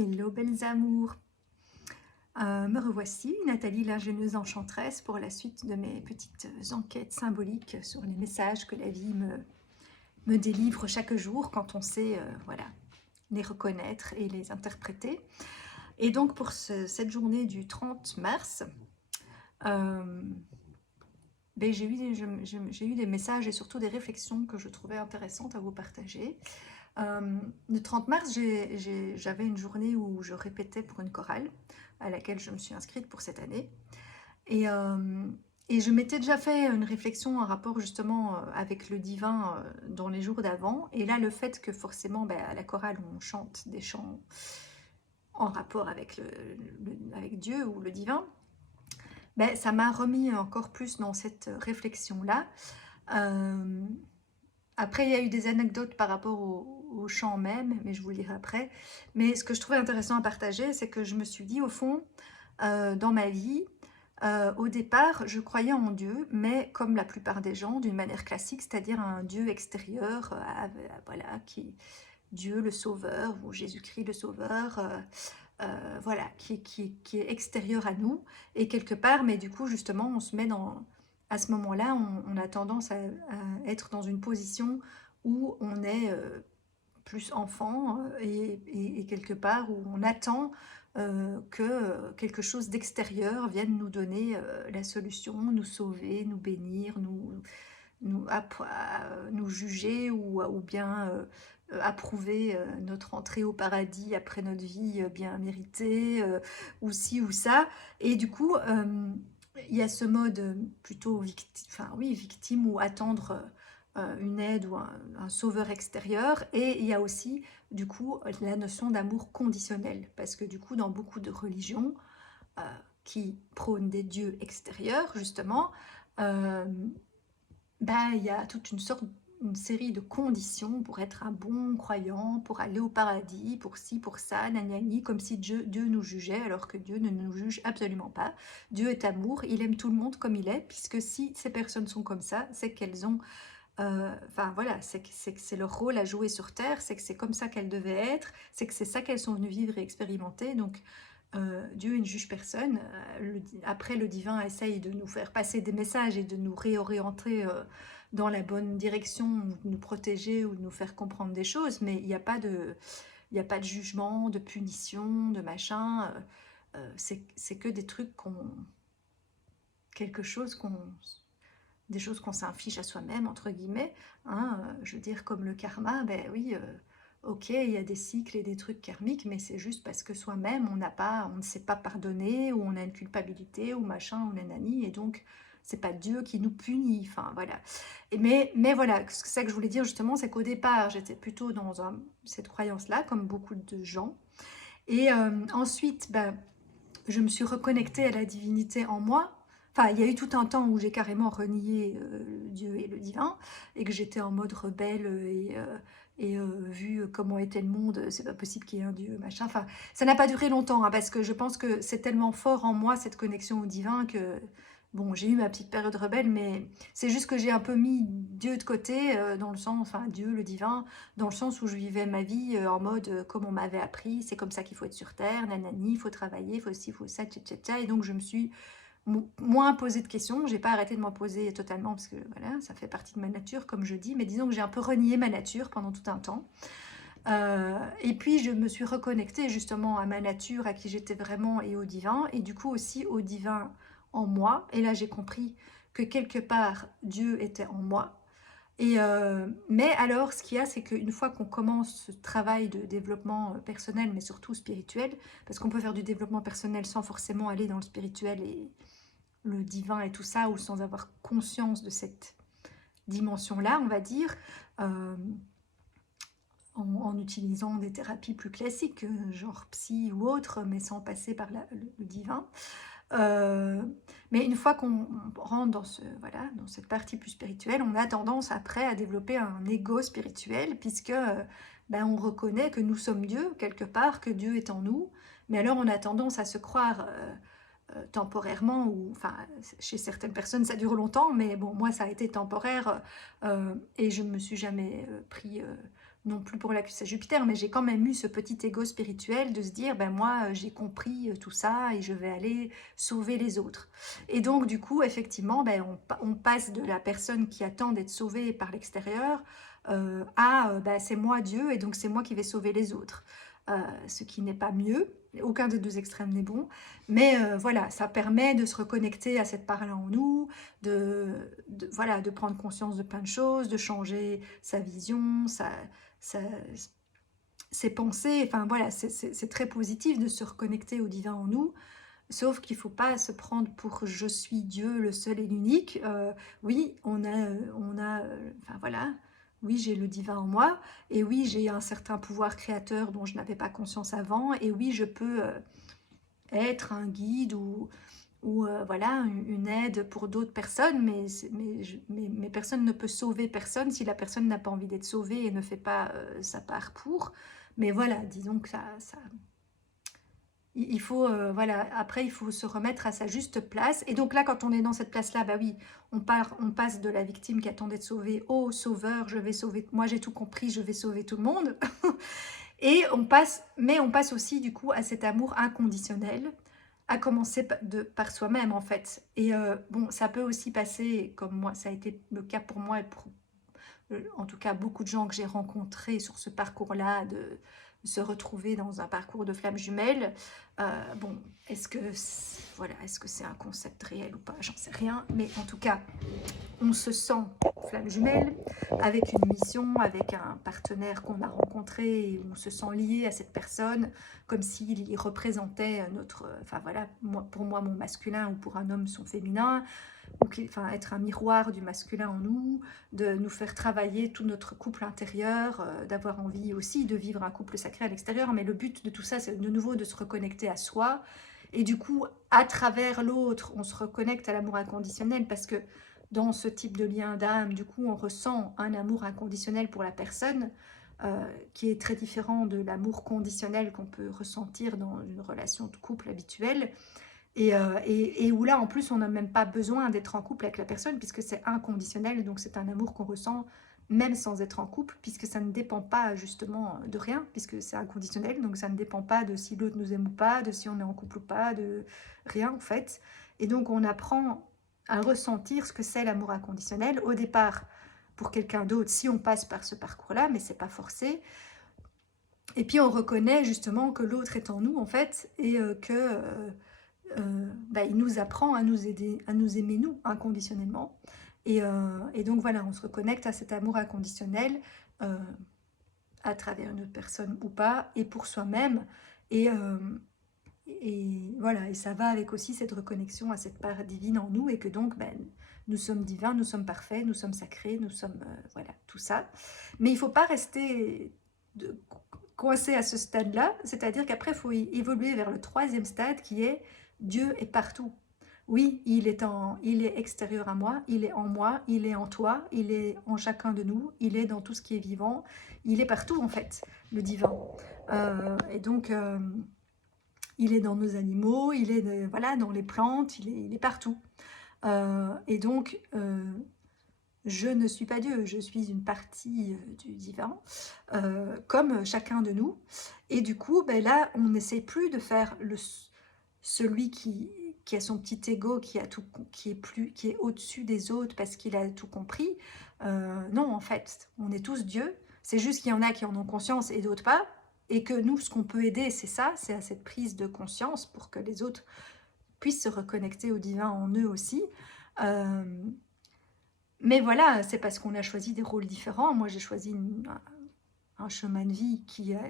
Hello belles amours, me revoici, Nathalie l'ingénieuse enchanteresse pour la suite de mes petites enquêtes symboliques sur les messages que la vie me délivre chaque jour quand on sait voilà, les reconnaître et les interpréter. Et donc pour cette journée du 30 mars, euh, ben j'ai eu des messages et surtout des réflexions que je trouvais intéressantes à vous partager. Le 30 mars, j'avais une journée où je répétais pour une chorale à laquelle je me suis inscrite pour cette année. Et, euh, et je m'étais déjà fait une réflexion en rapport justement avec le divin dans les jours d'avant. Et là, le fait que forcément, ben, à la chorale, on chante des chants en rapport avec, avec Dieu ou le divin, ben, ça m'a remis encore plus dans cette réflexion-là. Euh, Après, il y a eu des anecdotes par rapport au chant même, mais je vous le dirai après. Mais ce que je trouvais intéressant à partager, c'est que je me suis dit, au fond, dans ma vie, au départ, je croyais en Dieu, mais comme la plupart des gens, d'une manière classique, c'est-à-dire un Dieu extérieur, voilà, Dieu le Sauveur, ou Jésus-Christ le Sauveur, voilà, qui est extérieur à nous, et quelque part, mais du coup, justement, on se met dans, à ce moment-là, on a tendance à être dans une position où on est plus enfant et quelque part où on attend que quelque chose d'extérieur vienne nous donner la solution, nous sauver, nous bénir, nous juger ou bien approuver notre entrée au paradis après notre vie bien méritée, ou ci ou ça. Et du coup, il y a ce mode plutôt victime, enfin, oui, victime ou attendre une aide ou un sauveur extérieur. Et il y a aussi, du coup, la notion d'amour conditionnel. Parce que du coup, dans beaucoup de religions euh, qui prônent des dieux extérieurs, justement, euh, bah, il y a toute une série de conditions pour être un bon croyant, pour aller au paradis, pour ci, pour ça, nanani, comme si Dieu nous jugeait, alors que Dieu ne nous juge absolument pas. Dieu est amour, il aime tout le monde comme il est, puisque si ces personnes sont comme ça, c'est qu'elles ont, enfin voilà, c'est que c'est leur rôle à jouer sur Terre, c'est que c'est comme ça qu'elles devaient être, c'est que c'est ça qu'elles sont venues vivre et expérimenter, donc Dieu ne juge personne. Après, le divin essaye de nous faire passer des messages et de nous réorienter dans la bonne direction, ou de nous protéger ou de nous faire comprendre des choses, mais il n'y a pas de jugement, de punition, de machin. C'est que des trucs quelque chose des choses qu'on s'inflige à soi-même, entre guillemets. Hein, je veux dire, comme le karma, ben oui, ok, il y a des cycles et des trucs karmiques, mais c'est juste parce que soi-même, on ne sait pas pardonner, ou on a une culpabilité, ou machin, ou nanani, et donc c'est pas Dieu qui nous punit, enfin voilà. Mais voilà, ce que je voulais dire justement, c'est qu'au départ, j'étais plutôt dans cette croyance-là, comme beaucoup de gens. Et ensuite, ben, je me suis reconnectée à la divinité en moi. Enfin, il y a eu tout un temps où j'ai carrément renié Dieu et le divin, et que j'étais en mode rebelle vu comment était le monde, c'est pas possible qu'il y ait un Dieu, machin. Enfin, ça n'a pas duré longtemps, hein, parce que je pense que c'est tellement fort en moi, cette connexion au divin, que bon, j'ai eu ma petite période rebelle, mais c'est juste que j'ai un peu mis Dieu de côté, dans le sens, enfin Dieu, le divin, dans le sens où je vivais ma vie en mode comme on m'avait appris, c'est comme ça qu'il faut être sur Terre, nanani, il faut travailler, il faut ci, il faut ça, tcha, tcha, tcha. Et donc je me suis moins posé de questions, j'ai pas arrêté de m'en poser totalement parce que voilà, ça fait partie de ma nature comme je dis, mais disons que j'ai un peu renié ma nature pendant tout un temps. Et puis je me suis reconnectée justement à ma nature, à qui j'étais vraiment et au divin, et du coup aussi au divin en moi. Et là j'ai compris que quelque part Dieu était en moi, mais alors, ce qu'il y a, c'est qu'une fois qu'on commence ce travail de développement personnel, mais surtout spirituel, parce qu'on peut faire du développement personnel sans forcément aller dans le spirituel et le divin et tout ça, ou sans avoir conscience de cette dimension-là, on va dire, euh, en utilisant des thérapies plus classiques, genre psy ou autre, mais sans passer par le divin. Euh, mais une fois qu'on rentre dans, voilà, dans cette partie plus spirituelle, on a tendance après à développer un ego spirituel, puisque ben, on reconnaît que nous sommes Dieu quelque part, que Dieu est en nous. Mais alors on a tendance à se croire temporairement, ou enfin chez certaines personnes ça dure longtemps, mais bon, moi ça a été temporaire, et je ne me suis jamais pris non plus pour l'accuser Jupiter, mais j'ai quand même eu ce petit ego spirituel de se dire, ben moi j'ai compris tout ça et je vais aller sauver les autres. Et donc du coup, effectivement, ben, on passe de la personne qui attend d'être sauvée par l'extérieur à ben, c'est moi Dieu et donc c'est moi qui vais sauver les autres. Ce qui n'est pas mieux, aucun des deux extrêmes n'est bon, mais voilà, ça permet de se reconnecter à cette part-là en nous, voilà, de prendre conscience de plein de choses, de changer sa vision, sa- ses pensées, enfin voilà, c'est très positif de se reconnecter au divin en nous, sauf qu'il ne faut pas se prendre pour je suis Dieu, le seul et l'unique. Oui, enfin voilà, oui, j'ai le divin en moi, et oui, j'ai un certain pouvoir créateur dont je n'avais pas conscience avant, et oui, je peux être un guide ou voilà, une aide pour d'autres personnes, mais personne ne peut sauver personne si la personne n'a pas envie d'être sauvée et ne fait pas sa part pour. Mais voilà, disons que il faut, voilà, après il faut se remettre à sa juste place. Et donc là, quand on est dans cette place-là, bah oui, on passe de la victime qui attend d'être sauvée au sauveur, je vais sauver, moi j'ai tout compris, je vais sauver tout le monde. Et mais on passe aussi du coup à cet amour inconditionnel, à commencer par soi-même en fait. Et bon, ça peut aussi passer, comme moi, ça a été le cas pour moi et pour en tout cas beaucoup de gens que j'ai rencontrés sur ce parcours-là, de se retrouver dans un parcours de flammes jumelles. Bon, voilà, est-ce que c'est un concept réel ou pas? J'en sais rien, mais en tout cas, on se sent flamme jumelle, avec une mission, avec un partenaire qu'on a rencontré, et on se sent lié à cette personne, comme s'il représentait notre, enfin voilà, pour moi mon masculin, ou pour un homme son féminin, ou enfin, être un miroir du masculin en nous, de nous faire travailler tout notre couple intérieur, d'avoir envie aussi de vivre un couple sacré à l'extérieur, mais le but de tout ça, c'est de nouveau de se reconnecter à soi, et du coup, à travers l'autre, on se reconnecte à l'amour inconditionnel, parce que dans ce type de lien d'âme, du coup, on ressent un amour inconditionnel pour la personne, qui est très différent de l'amour conditionnel qu'on peut ressentir dans une relation de couple habituelle, et où là, en plus, on n'a même pas besoin d'être en couple avec la personne, puisque c'est inconditionnel, donc c'est un amour qu'on ressent même sans être en couple, puisque ça ne dépend pas justement de rien, puisque c'est inconditionnel, donc ça ne dépend pas de si l'autre nous aime ou pas, de si on est en couple ou pas, de rien en fait. Et donc on apprend à ressentir ce que c'est l'amour inconditionnel, au départ pour quelqu'un d'autre, si on passe par ce parcours-là, mais c'est pas forcé. Et puis on reconnaît justement que l'autre est en nous en fait, et bah, il nous apprend à nous aider, à nous aimer nous inconditionnellement. Et donc voilà, on se reconnecte à cet amour inconditionnel euh, à travers une autre personne ou pas, et pour soi-même. Et, euh, et voilà, et ça va avec aussi cette reconnexion à cette part divine en nous, et que donc ben, nous sommes divins, nous sommes parfaits, nous sommes sacrés, nous sommes voilà, tout ça. Mais il ne faut pas rester coincé à ce stade-là, c'est-à-dire qu'après il faut évoluer vers le troisième stade qui est Dieu est partout. Oui, il est extérieur à moi, il est en moi, il est en toi, il est en chacun de nous, il est dans tout ce qui est vivant, il est partout en fait, le divin. Et donc, il est dans nos animaux, il est voilà, dans les plantes, il est partout. Et donc, je ne suis pas Dieu, je suis une partie du divin, comme chacun de nous. Et du coup, ben là, on n'essaie plus de faire celui qui a son petit ego, qui est au-dessus des autres parce qu'il a tout compris. Non, en fait, on est tous Dieu. C'est juste qu'il y en a qui en ont conscience et d'autres pas. Et que nous, ce qu'on peut aider, c'est ça, c'est à cette prise de conscience pour que les autres puissent se reconnecter au divin en eux aussi. Euh, mais voilà, c'est parce qu'on a choisi des rôles différents. Moi, j'ai choisi un chemin de vie qui a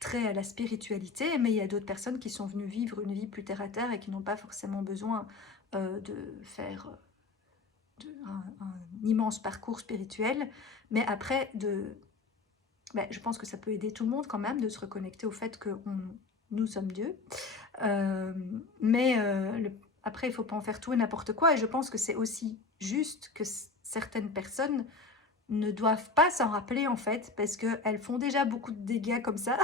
trait à la spiritualité, mais il y a d'autres personnes qui sont venues vivre une vie plus terre à terre et qui n'ont pas forcément besoin de faire un immense parcours spirituel. Mais après, ben, je pense que ça peut aider tout le monde quand même de se reconnecter au fait que nous sommes Dieu. Euh, mais après, il ne faut pas en faire tout et n'importe quoi. Et je pense que c'est aussi juste que certaines personnes ne doivent pas s'en rappeler en fait, parce qu'elles font déjà beaucoup de dégâts comme ça.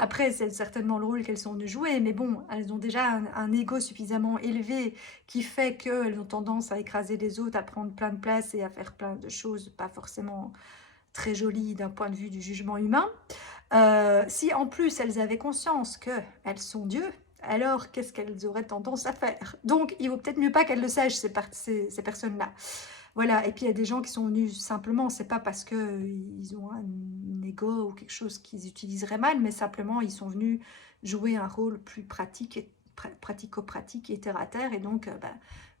Après, c'est certainement le rôle qu'elles sont de jouer, mais bon, elles ont déjà un ego suffisamment élevé qui fait qu'elles ont tendance à écraser les autres, à prendre plein de place et à faire plein de choses pas forcément très jolies d'un point de vue du jugement humain. Si en plus elles avaient conscience qu'elles sont Dieu, alors qu'est-ce qu'elles auraient tendance à faire? Donc il vaut peut-être mieux pas qu'elles le sachent, ces personnes-là. Voilà, et puis il y a des gens qui sont venus simplement, c'est pas parce qu'ils ont un ego ou quelque chose qu'ils utiliseraient mal, mais simplement ils sont venus jouer un rôle plus pratique, et pratico-pratique et terre-à-terre, et donc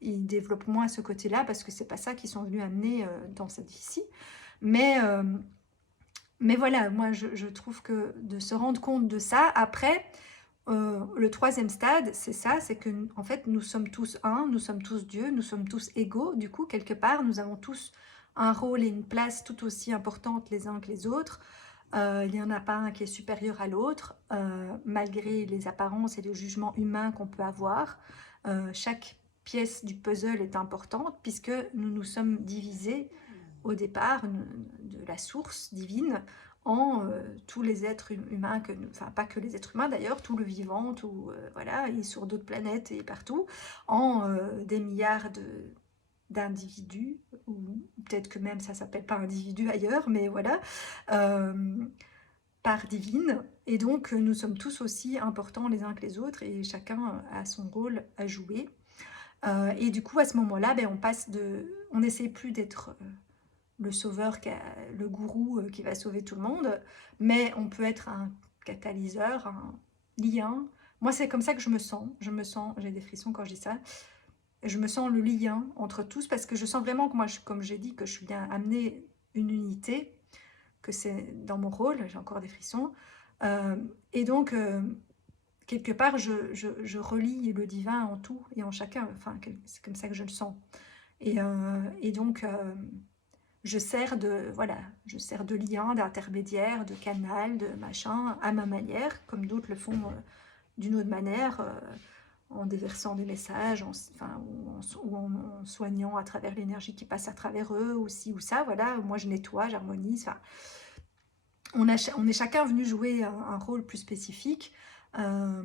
ils développent moins ce côté-là parce que c'est pas ça qu'ils sont venus amener dans cette vie-ci. Mais, euh, mais voilà, moi je trouve que de se rendre compte de ça, après, le troisième stade, c'est ça, c'est que en fait nous sommes tous un, nous sommes tous Dieu, nous sommes tous égaux, du coup quelque part nous avons tous un rôle et une place tout aussi importante les uns que les autres. Il n'y en a pas un qui est supérieur à l'autre, malgré les apparences et les jugements humains qu'on peut avoir. Chaque pièce du puzzle est importante puisque nous nous sommes divisés au départ de la source divine en tous les êtres humains, enfin pas que les êtres humains d'ailleurs, tout le vivant, tout, voilà, et sur d'autres planètes et partout, en des milliards d'individus, ou peut-être que même ça s'appelle pas individu ailleurs, mais voilà, euh, part divine, et donc nous sommes tous aussi importants les uns que les autres, et chacun a son rôle à jouer. Et du coup, à ce moment-là, ben, on n'essaie plus d'être le sauveur, le gourou qui va sauver tout le monde, mais on peut être un catalyseur, un lien. Moi, c'est comme ça que j'ai des frissons quand je dis ça, je me sens le lien entre tous, parce que je sens vraiment que moi, comme j'ai dit, que je viens amener une unité, que c'est dans mon rôle, j'ai encore des frissons, euh, et donc, quelque part, je relie le divin en tout et en chacun, enfin, c'est comme ça que je le sens. Et donc, voilà, je sers de lien, d'intermédiaire, de canal, de machin, à ma manière, comme d'autres le font d'une autre manière, en déversant des messages, enfin, ou en soignant à travers l'énergie qui passe à travers eux, ou ci ou ça, voilà. Moi, je nettoie, j'harmonise, enfin, on est chacun venu jouer un rôle plus spécifique, euh,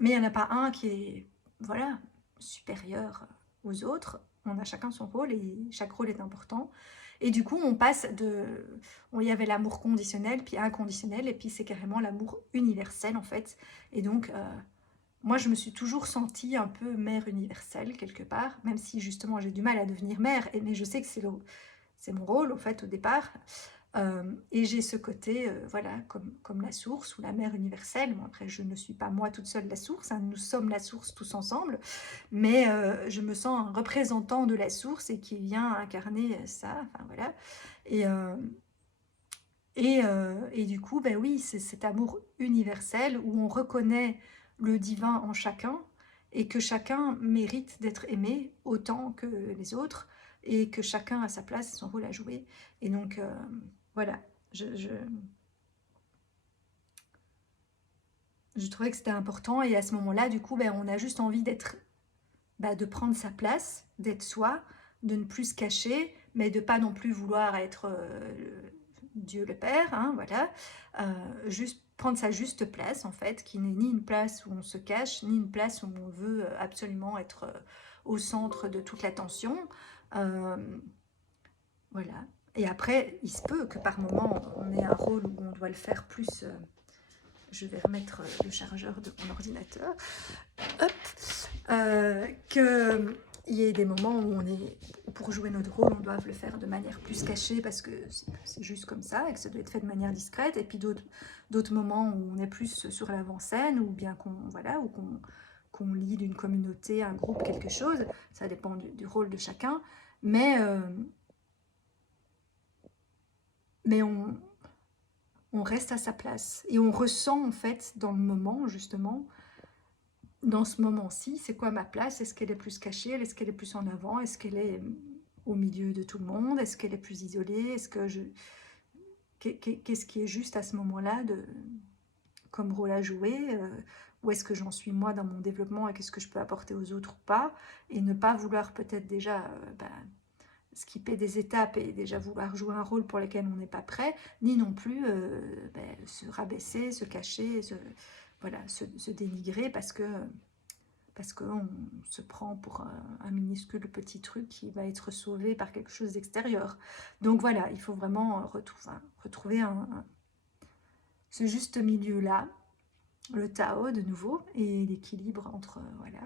mais il n'y en a pas un qui est, voilà, supérieur aux autres. On a chacun son rôle et chaque rôle est important. Et du coup, on passe il y avait l'amour conditionnel, puis inconditionnel, et puis c'est carrément l'amour universel en fait. Et donc, moi, je me suis toujours sentie un peu mère universelle quelque part, même si justement j'ai du mal à devenir mère, mais je sais que c'est mon rôle, au fait, au départ. Et j'ai ce côté, voilà, comme la source ou la mère universelle. Bon, après, je ne suis pas moi toute seule la source, hein, nous sommes la source tous ensemble, mais je me sens un représentant de la source et qui vient incarner ça, enfin voilà. Et, et du coup, ben oui, c'est cet amour universel où on reconnaît le divin en chacun et que chacun mérite d'être aimé autant que les autres et que chacun a sa place et son rôle à jouer. Et donc, voilà, je trouvais que c'était important, et à ce moment-là, du coup, ben, on a juste envie de prendre sa place, d'être soi, de ne plus se cacher, mais de pas non plus vouloir être Dieu le Père, hein, voilà. Juste prendre sa juste place, en fait, qui n'est ni une place où on se cache, ni une place où on veut absolument être au centre de toute l'attention. Euh, voilà. Et après, il se peut que par moment, on ait un rôle où on doit le faire plus. Je vais remettre le chargeur de mon ordinateur. Hop. Qu'il y ait des moments où pour jouer notre rôle, on doit le faire de manière plus cachée parce que c'est juste comme ça et que ça doit être fait de manière discrète. Et puis d'autres moments où on est plus sur l'avant-scène, ou bien voilà, ou qu'on lead une communauté, un groupe, quelque chose. Ça dépend du rôle de chacun. Mais on reste à sa place et on ressent en fait dans le moment, justement, dans ce moment-ci, c'est quoi ma place? Est-ce qu'elle est plus cachée? Est-ce qu'elle est plus en avant? Est-ce qu'elle est au milieu de tout le monde? Est-ce qu'elle est plus isolée? Qu'est-ce qui est juste à ce moment-là comme rôle à jouer? Où est-ce que j'en suis moi dans mon développement et qu'est-ce que je peux apporter aux autres ou pas? Et ne pas vouloir peut-être déjà skipper des étapes et déjà vouloir jouer un rôle pour lequel on n'est pas prêt, ni non plus se rabaisser, se cacher, voilà, se dénigrer parce parce qu'on se prend pour un minuscule petit truc qui va être sauvé par quelque chose d'extérieur. Donc voilà, il faut vraiment retrouver ce juste milieu-là, le Tao de nouveau, et l'équilibre entre voilà,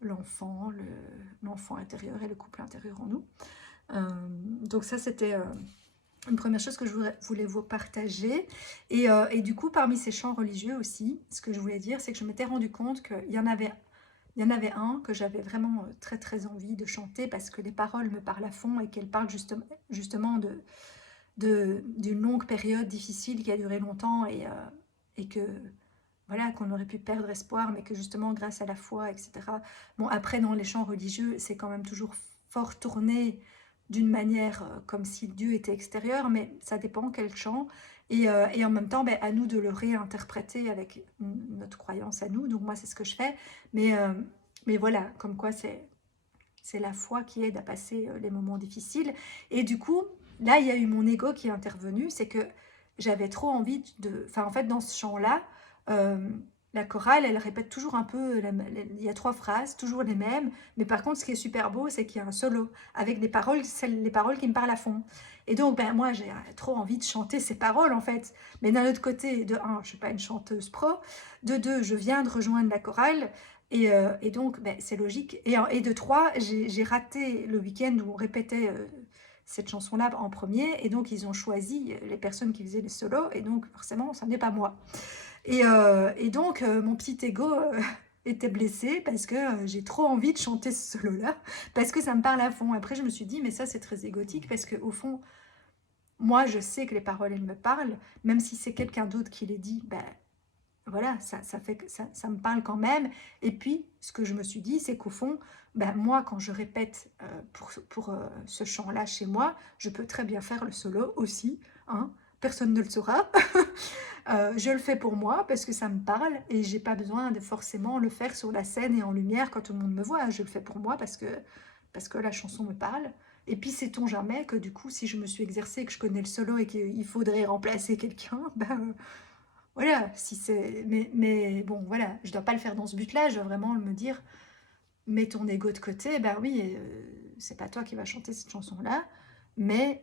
l'enfant intérieur et le couple intérieur en nous. Donc ça, c'était une première chose que je voulais vous partager. Et du coup, parmi ces chants religieux aussi, ce que je voulais dire, c'est que je m'étais rendu compte qu'il y en avait un que j'avais vraiment très très envie de chanter parce que les paroles me parlent à fond et qu'elles parlent justement d'une longue période difficile qui a duré longtemps et que voilà, qu'on aurait pu perdre espoir, mais que justement grâce à la foi, etc. Bon, après dans les chants religieux, c'est quand même toujours fort tourné d'une manière comme si Dieu était extérieur, mais ça dépend quel chant. Et en même temps, ben, à nous de le réinterpréter avec notre croyance à nous. Donc moi, c'est ce que je fais. Mais voilà, comme quoi c'est la foi qui aide à passer les moments difficiles. Et du coup, là, il y a eu mon ego qui est intervenu. C'est que j'avais trop envie de... Enfin, en fait, dans ce chant-là, euh, la chorale, elle répète toujours un peu... Il y a 3 phrases, toujours les mêmes. Mais par contre, ce qui est super beau, c'est qu'il y a un solo avec des paroles, les paroles qui me parlent à fond. Et donc, ben, moi, j'ai trop envie de chanter ces paroles, en fait. Mais d'un autre côté, de un, je ne suis pas une chanteuse pro. De deux, je viens de rejoindre la chorale. Et donc, ben, c'est logique. Et de 3, j'ai raté le week-end où on répétait cette chanson-là en premier. Et donc, ils ont choisi les personnes qui faisaient les solos. Et donc, forcément, ça n'est pas moi. Et donc, mon petit ego était blessé parce que j'ai trop envie de chanter ce solo-là. Parce que ça me parle à fond. Après, je me suis dit, mais ça, c'est très égotique. Parce qu'au fond, moi, je sais que les paroles, elles me parlent. Même si c'est quelqu'un d'autre qui les dit, ben, voilà, ça me parle quand même. Et puis, ce que je me suis dit, c'est qu'au fond, ben, moi, quand je répète pour ce chant-là chez moi, je peux très bien faire le solo aussi. Hein, personne ne le saura. Je le fais pour moi parce que ça me parle et j'ai pas besoin de forcément le faire sur la scène et en lumière quand tout le monde me voit. Je le fais pour moi parce que la chanson me parle. Et puis, sait-on jamais que du coup, si je me suis exercée, que je connais le solo et qu'il faudrait remplacer quelqu'un, ben, voilà, si c'est... Mais bon, voilà, je dois pas le faire dans ce but-là, je dois vraiment me dire, mets ton ego de côté, ben oui, c'est pas toi qui vas chanter cette chanson-là, mais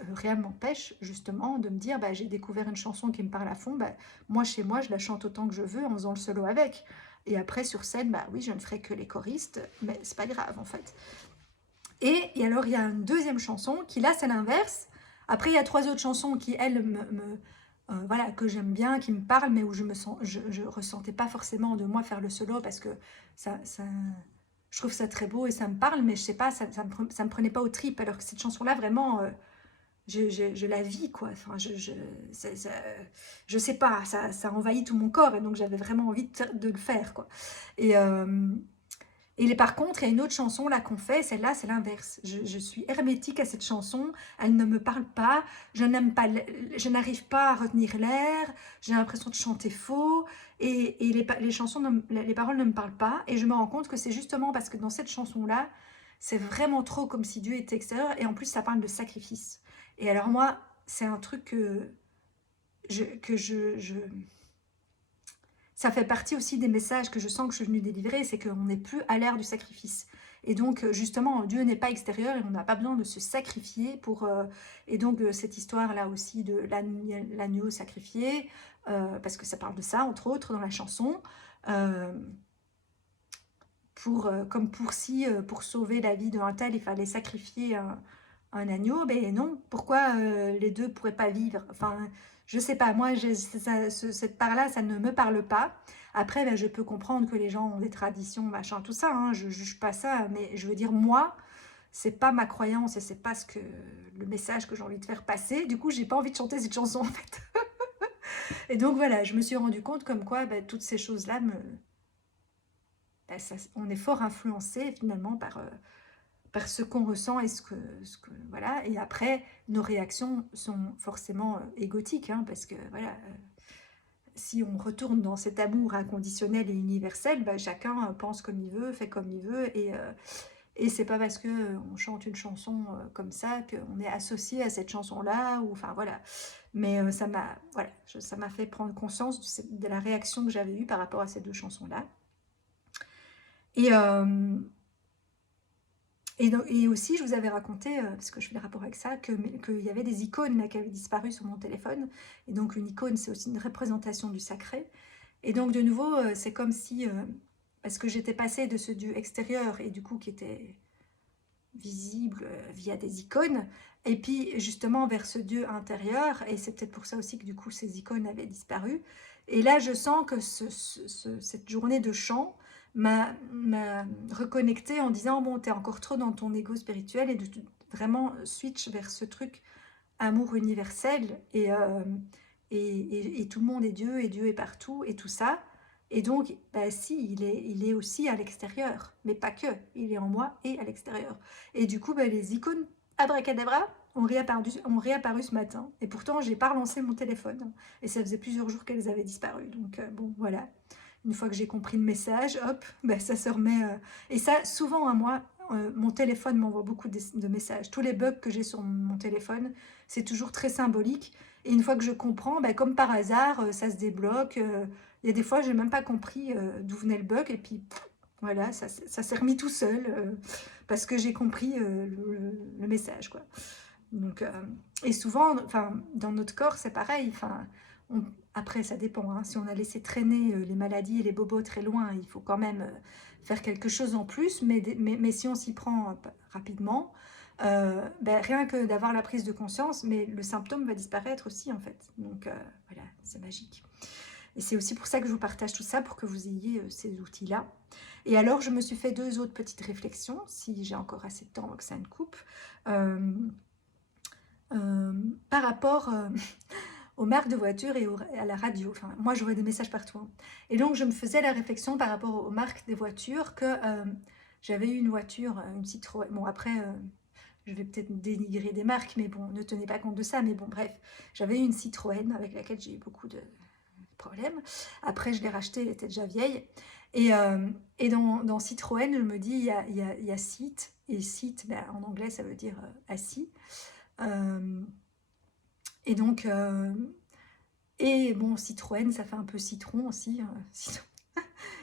rien ne m'empêche justement de me dire, bah, j'ai découvert une chanson qui me parle à fond, bah, moi chez moi, je la chante autant que je veux en faisant le solo avec. Et après, sur scène, bah oui, je ne ferai que les choristes, mais c'est pas grave en fait. Et alors, il y a une deuxième chanson qui, là, c'est l'inverse. Après, il y a 3 autres chansons qui, elles, voilà, que j'aime bien, qui me parlent, mais où je ressentais pas forcément de moi faire le solo parce que je trouve ça très beau et ça me parle, mais je sais pas, ça me prenait pas aux tripes. Alors que cette chanson-là, vraiment, je la vis, quoi. Enfin, je sais pas, ça envahit tout mon corps et donc j'avais vraiment envie de le faire, quoi. Et, par contre, il y a une autre chanson là qu'on fait, celle-là c'est l'inverse. Je suis hermétique à cette chanson, elle ne me parle pas, je n'aime pas, je n'arrive pas à retenir l'air, j'ai l'impression de chanter faux, et les chansons, les paroles ne me parlent pas, et je me rends compte que c'est justement parce que dans cette chanson-là, c'est vraiment trop comme si Dieu était extérieur, et en plus ça parle de sacrifice. Et alors moi, c'est un truc que ça fait partie aussi des messages que je sens que je suis venue délivrer, c'est qu'on n'est plus à l'ère du sacrifice. Et donc, justement, Dieu n'est pas extérieur et on n'a pas besoin de se sacrifier pour... et donc, cette histoire-là aussi de l'agneau sacrifié, parce que ça parle de ça, entre autres, dans la chanson, comme pour sauver la vie d'un tel, il fallait sacrifier un agneau, ben non, pourquoi les deux pourraient pas vivre? Enfin, je sais pas, moi, cette part-là, ça ne me parle pas. Après, ben, je peux comprendre que les gens ont des traditions, machin, tout ça, hein, je juge pas ça, mais je veux dire, moi, c'est pas ma croyance et c'est pas le message que j'ai envie de faire passer. Du coup, j'ai pas envie de chanter cette chanson, en fait. Et donc, voilà, je me suis rendu compte comme quoi, ben, toutes ces choses-là, ben, on est fort influencé, finalement, par ce qu'on ressent et voilà. Et après, nos réactions sont forcément égotiques, hein, parce que voilà, si on retourne dans cet amour inconditionnel et universel, bah, chacun pense comme il veut, fait comme il veut, et c'est pas parce que on chante une chanson comme ça qu'on est associé à cette chanson-là, ou enfin voilà. Mais ça m'a fait prendre conscience de la réaction que j'avais eue par rapport à ces 2 chansons-là. Et, et aussi, je vous avais raconté, parce que je fais le rapport avec ça, qu'il y avait des icônes là, qui avaient disparu sur mon téléphone. Et donc, une icône, c'est aussi une représentation du sacré. Et donc, de nouveau, c'est comme si, parce que j'étais passée de ce Dieu extérieur, et du coup, qui était visible via des icônes, et puis justement vers ce Dieu intérieur, et c'est peut-être pour ça aussi que du coup, ces icônes avaient disparu. Et là, je sens que cette journée de chant m'a reconnecté en disant, bon, t'es encore trop dans ton ego spirituel, et de vraiment switch vers ce truc amour universel, et tout le monde est Dieu, et Dieu est partout, et tout ça. Et donc, bah, si, il est aussi à l'extérieur, mais pas que, il est en moi et à l'extérieur. Et du coup, bah, les icônes abracadabra ont réapparu ce matin. Et pourtant, j'ai pas relancé mon téléphone. Et ça faisait plusieurs jours qu'elles avaient disparu. Donc, bon, voilà. Une fois que j'ai compris le message, hop, bah, ça se remet. Et ça, souvent, à moi, mon téléphone m'envoie beaucoup de messages. Tous les bugs que j'ai sur mon téléphone, c'est toujours très symbolique. Et une fois que je comprends, bah, comme par hasard, ça se débloque. Il y a des fois, j'ai même pas compris d'où venait le bug. Et puis, voilà, ça s'est remis tout seul parce que j'ai compris le message, quoi. Donc, et souvent, enfin, dans notre corps, c'est pareil. Enfin, après, ça dépend. Hein, si on a laissé traîner les maladies et les bobos très loin, il faut quand même faire quelque chose en plus. Mais si on s'y prend rapidement, ben, rien que d'avoir la prise de conscience, mais le symptôme va disparaître aussi, en fait. Donc, voilà, c'est magique. Et c'est aussi pour ça que je vous partage tout ça, pour que vous ayez ces outils-là. Et alors, je me suis fait 2 autres petites réflexions, si j'ai encore assez de temps avant que ça ne coupe. Euh, par rapport aux marques de voitures et à la radio. Enfin, moi, je vois des messages partout. Hein. Et donc, je me faisais la réflexion par rapport aux marques des voitures que j'avais eu une voiture, une Citroën. Bon, après, je vais peut-être dénigrer des marques, mais bon, ne tenez pas compte de ça. Mais bon, bref, j'avais eu une Citroën avec laquelle j'ai eu beaucoup de problèmes. Après, je l'ai rachetée, elle était déjà vieille. Et, dans Citroën, je me dis, il y a seat. Et seat, ben, en anglais, ça veut dire assis. Et donc, et bon, Citroën, ça fait un peu citron aussi.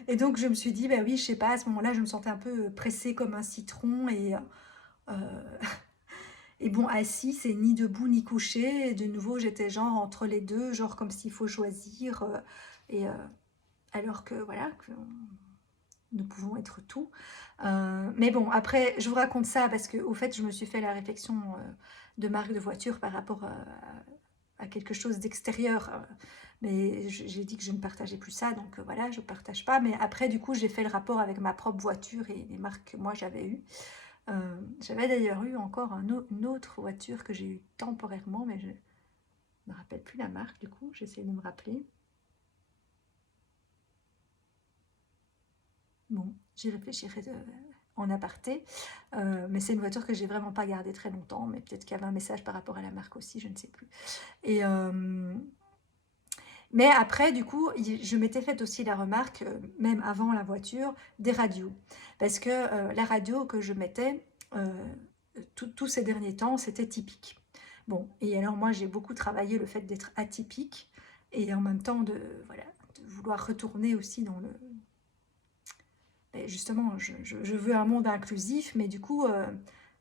Et donc, je me suis dit, bah oui, je sais pas, à ce moment-là, je me sentais un peu pressée comme un citron. Euh, et bon, assis, c'est ni debout ni couché. Et de nouveau, j'étais genre entre les deux, genre comme s'il faut choisir. Et alors que voilà, que nous pouvons être tout. Mais bon, après, je vous raconte ça parce que, au fait, je me suis fait la réflexion de marque de voiture par rapport à quelque chose d'extérieur. Mais j'ai dit que je ne partageais plus ça, donc voilà, je ne partage pas. Mais après, du coup, j'ai fait le rapport avec ma propre voiture et les marques que moi j'avais eues. J'avais d'ailleurs eu encore une autre voiture que j'ai eue temporairement, mais je ne me rappelle plus la marque, du coup, j'essaie de me rappeler. Bon, j'y réfléchirai en aparté. Mais c'est une voiture que j'ai vraiment pas gardée très longtemps, mais peut-être qu'il y avait un message par rapport à la marque aussi, je ne sais plus. Et, mais après, du coup, je m'étais fait aussi la remarque, même avant la voiture, des radios. Parce que la radio que je mettais, tous ces derniers temps, c'était typique. Bon, et alors moi, j'ai beaucoup travaillé le fait d'être atypique, et en même temps voilà, de vouloir retourner aussi dans le... Et justement, je veux un monde inclusif, mais du coup,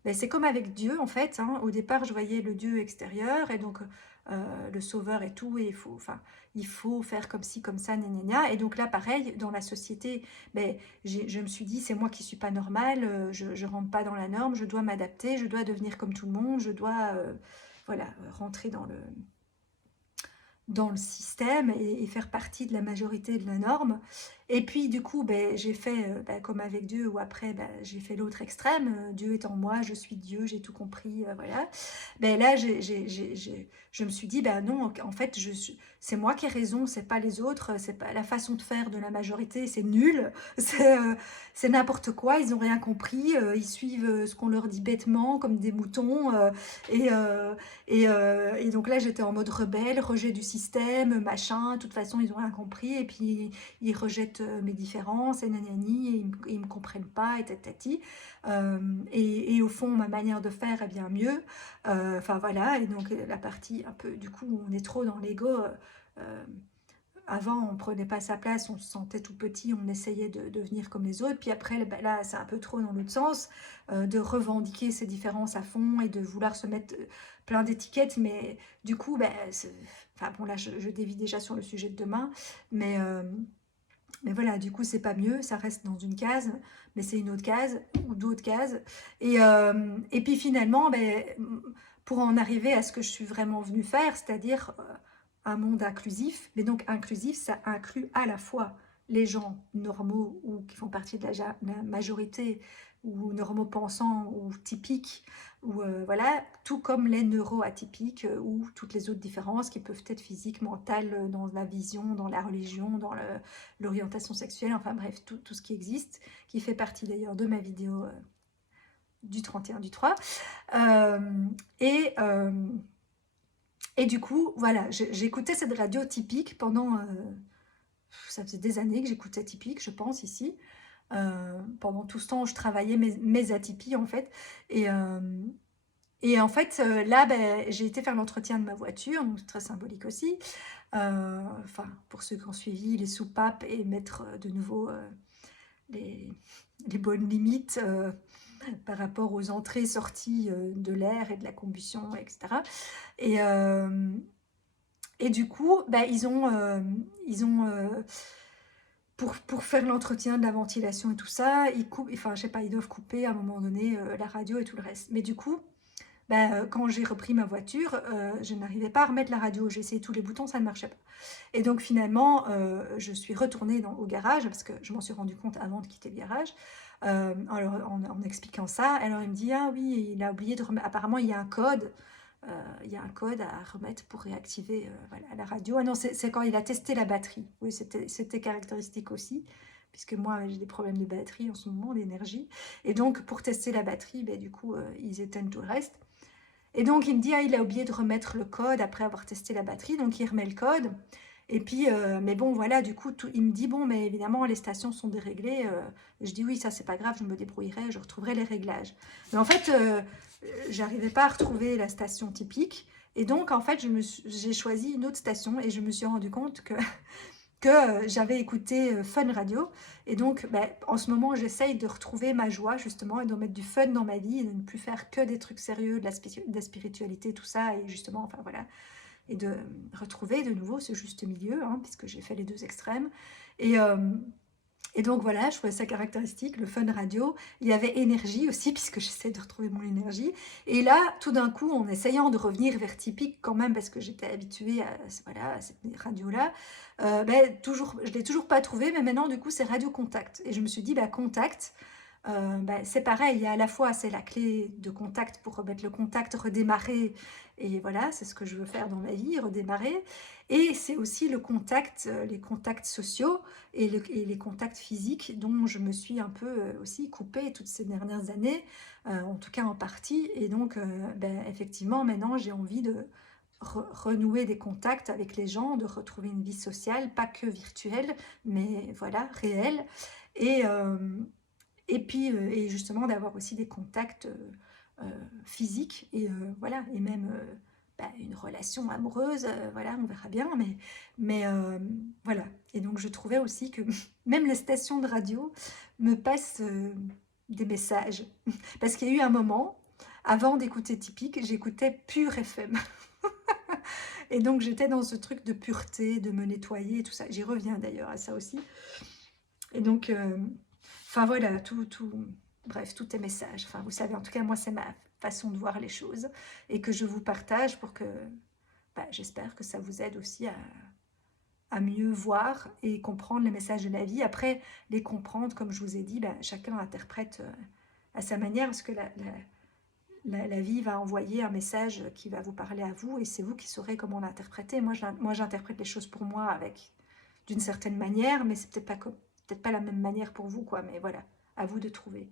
ben, c'est comme avec Dieu, en fait. Hein. Au départ, je voyais le Dieu extérieur, et donc le Sauveur et tout, et il faut faire comme ci, comme ça, gna, gna, gna. Et donc là, pareil, dans la société, ben, je me suis dit, c'est moi qui suis pas normale, je ne rentre pas dans la norme, je dois m'adapter, je dois devenir comme tout le monde, je dois voilà, rentrer dans le système et faire partie de la majorité de la norme. Et puis du coup, ben, j'ai fait comme avec Dieu, ou après ben, j'ai fait l'autre extrême, Dieu est en moi, je suis Dieu, j'ai tout compris, voilà. Ben là, je me suis dit, ben non, en fait, c'est moi qui ai raison, c'est pas les autres, c'est pas la façon de faire de la majorité, c'est nul, c'est n'importe quoi, ils ont rien compris, ils suivent ce qu'on leur dit bêtement, comme des moutons, et, euh, et donc là, j'étais en mode rebelle, rejet du système, machin. De toute façon, ils n'ont rien compris. Et puis, ils rejettent mes différences, et nanani, et ils me comprennent pas, et tatati. Et au fond, ma manière de faire est bien mieux. Enfin, voilà. Et donc, la partie un peu, du coup, où on est trop dans l'ego, avant, on ne prenait pas sa place, on se sentait tout petit, on essayait de devenir comme les autres. Puis après, ben là, c'est un peu trop dans l'autre sens, de revendiquer ses différences à fond et de vouloir se mettre plein d'étiquettes. Mais du coup, ben, enfin bon, là, je dévie déjà sur le sujet de demain. Mais, euh, mais voilà, du coup, c'est pas mieux. Ça reste dans une case, mais c'est une autre case ou d'autres cases. Et puis finalement, ben, pour en arriver à ce que je suis vraiment venue faire, c'est-à-dire un monde inclusif. Mais donc inclusif, ça inclut à la fois les gens normaux ou qui font partie de la majorité ou normaux pensants ou typiques, ou voilà, tout comme les neuroatypiques ou toutes les autres différences qui peuvent être physiques, mentales, dans la vision, dans la religion, dans l'orientation sexuelle, enfin bref, tout ce qui existe, qui fait partie d'ailleurs de ma vidéo du 31 du 3. Euh, et, euh, et du coup, voilà, j'écoutais cette radio typique pendant... ça faisait des années que j'écoutais typique, je pense, ici. Pendant tout ce temps, je travaillais mes atypies, en fait. Et en fait, là, ben, j'ai été faire l'entretien de ma voiture, donc c'est très symbolique aussi. Enfin, pour ceux qui ont suivi les soupapes et mettre de nouveau les, les bonnes limites par rapport aux entrées-sorties de l'air et de la combustion, etc. Et, euh, et du coup, bah, ils ont pour faire l'entretien de la ventilation et tout ça, ils coupent, enfin, je sais pas, ils doivent couper à un moment donné la radio et tout le reste. Mais du coup, bah, quand j'ai repris ma voiture, je n'arrivais pas à remettre la radio. J'ai essayé tous les boutons, ça ne marchait pas. Et donc finalement, je suis retournée au garage, parce que je m'en suis rendu compte avant de quitter le garage, en expliquant ça. Alors il me dit, ah oui, il a oublié de remettre, apparemment il y a un code. Il y a un code à remettre pour réactiver voilà, la radio. Ah non, c'est quand il a testé la batterie. Oui, c'était caractéristique aussi, puisque moi, j'ai des problèmes de batterie en ce moment, d'énergie. Et donc, pour tester la batterie, ben, du coup, ils éteignent tout le reste. Et donc, il me dit, ah, il a oublié de remettre le code après avoir testé la batterie. Donc, il remet le code. Et puis, mais bon, voilà, du coup, il me dit, bon, mais évidemment, les stations sont déréglées. Je dis, oui, ça, c'est pas grave, je me débrouillerai, je retrouverai les réglages. Mais en fait, j'arrivais pas à retrouver la station typique. Et donc, en fait, j'ai choisi une autre station et je me suis rendu compte que j'avais écouté Fun Radio. Et donc, ben, en ce moment, j'essaye de retrouver ma joie, justement, et de mettre du fun dans ma vie, et de ne plus faire que des trucs sérieux, de la spiritualité, tout ça, et justement, enfin voilà, et de retrouver de nouveau ce juste milieu, hein, puisque j'ai fait les deux extrêmes. Et, euh, et donc voilà, je trouvais ça caractéristique, le fun radio. Il y avait énergie aussi, puisque j'essaie de retrouver mon énergie. Et là, tout d'un coup, en essayant de revenir vers typique quand même, parce que j'étais habituée à, voilà, à cette radio-là, ben, toujours, je ne l'ai toujours pas trouvé, mais maintenant, du coup, c'est Radio Contact. Et je me suis dit, bah, Contact, ben, c'est pareil, il y a à la fois, c'est la clé de contact pour remettre le contact, redémarrer. Et voilà, c'est ce que je veux faire dans ma vie, redémarrer. Et c'est aussi le contact, les contacts sociaux et les contacts physiques dont je me suis un peu aussi coupée toutes ces dernières années, en tout cas en partie. Et donc, ben, effectivement, maintenant, j'ai envie de renouer des contacts avec les gens, de retrouver une vie sociale, pas que virtuelle, mais voilà, réelle. Et, euh, et puis, et justement, d'avoir aussi des contacts physiques, et voilà, et même bah, une relation amoureuse, voilà, on verra bien, mais voilà. Et donc, je trouvais aussi que même les stations de radio me passent des messages. Parce qu'il y a eu un moment, avant d'écouter Typique, j'écoutais Pure FM. Et donc, j'étais dans ce truc de pureté, de me nettoyer, tout ça. J'y reviens d'ailleurs à ça aussi. Et donc, enfin voilà, bref, tout est message. Enfin, vous savez, en tout cas, moi, c'est ma façon de voir les choses et que je vous partage pour que, bah, j'espère que ça vous aide aussi à mieux voir et comprendre les messages de la vie. Après, les comprendre, comme je vous ai dit, bah, chacun interprète à sa manière, parce que la vie va envoyer un message qui va vous parler à vous et c'est vous qui saurez comment l'interpréter. Moi, j'interprète les choses pour moi avec d'une certaine manière, mais c'est peut-être pas la même manière pour vous, quoi. Mais voilà, à vous de trouver.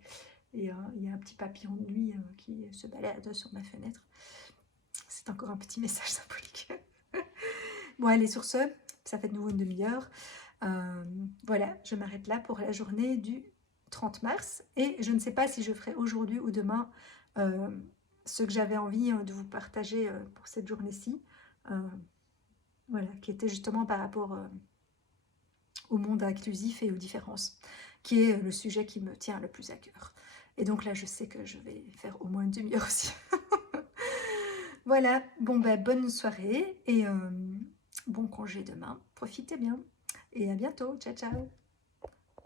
Et il y a un petit papillon de nuit qui se balade sur ma fenêtre. C'est encore un petit message symbolique. Bon, allez, sur ce, ça fait de nouveau une demi-heure. Voilà, je m'arrête là pour la journée du 30 mars. Et je ne sais pas si je ferai aujourd'hui ou demain ce que j'avais envie de vous partager pour cette journée-ci. Voilà, qui était justement par rapport au monde inclusif et aux différences, qui est le sujet qui me tient le plus à cœur. Et donc là, je sais que je vais faire au moins une demi-heure aussi. Voilà, bon ben bonne soirée et bon congé demain. Profitez bien et à bientôt. Ciao, ciao.